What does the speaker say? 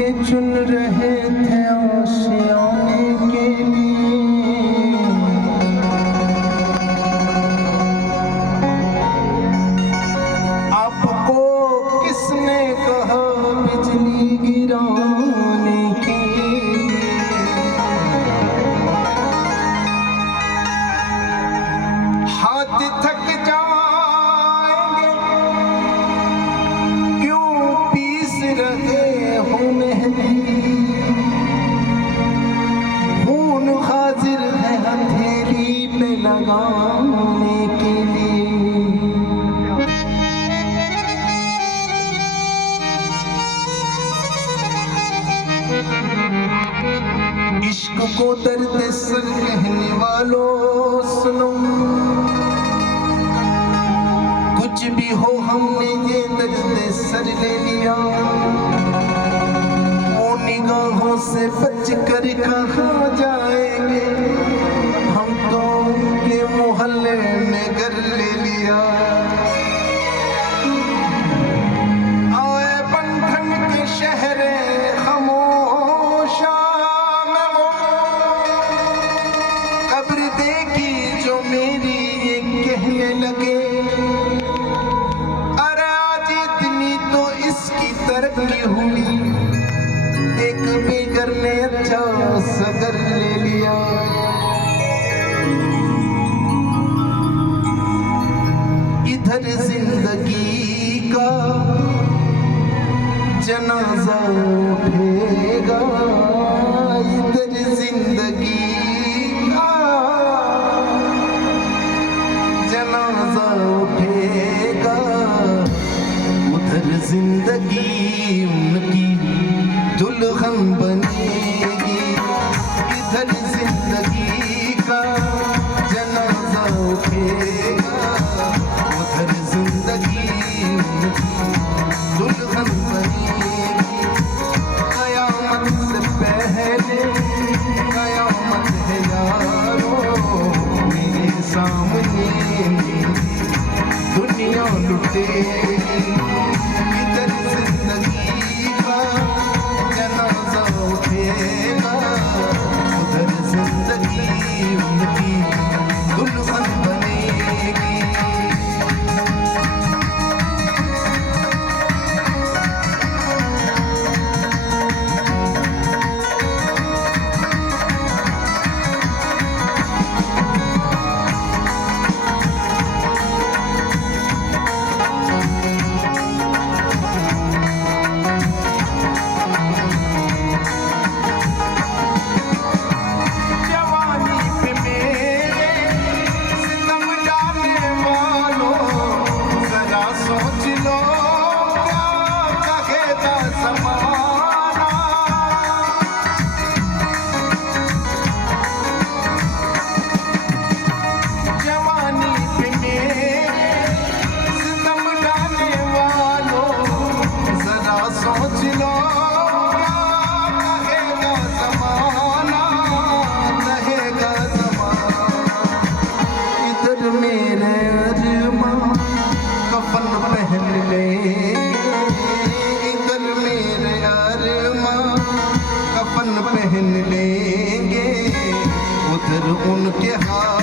के चुन रहे थे आशियाने के लिए, आपको किसने कहा बिजली गिराने की। हाथ थक जाएंगे क्यों पीस रहे हो मेहंदी, खून हाजिर है हथेली पे लगाने के लिए। इश्क को दर्द सर कहने वालों सुनो, कुछ भी हो हमने ये दर्द सर ले लिया। वो निगाहों से बच कर कहाँ जाएंगे, हम तो के मोहल्ले में घर ले लिया। आए बंधन के शहरे खामोशा में वो कब्र देखी जो मेरी ये कहने लगे, अरे आज इतनी तो इसकी तरक्की हुई, एक बेघर ने अच्छा सगर ले लिया। इधर जिंदगी का जनाजा उठेगा, इधर जिंदगी का जनाजा उठेगा, उधर जिंदगी उनकी दुल्हन बनेगी। इधर जिंदगी का जनाजा उठेगा, उधर जिंदगी उनकी दुल्हन बनेगी। कयामत से पहले कयामत है यारो, मेरे सामने दुनिया लुटेगी। इधर जिंदगी का जनाजा उठेगा, उधर जिंदगी उनकी दुल्हन बनेगी। पहन लेंगे, उधर उनके हाथ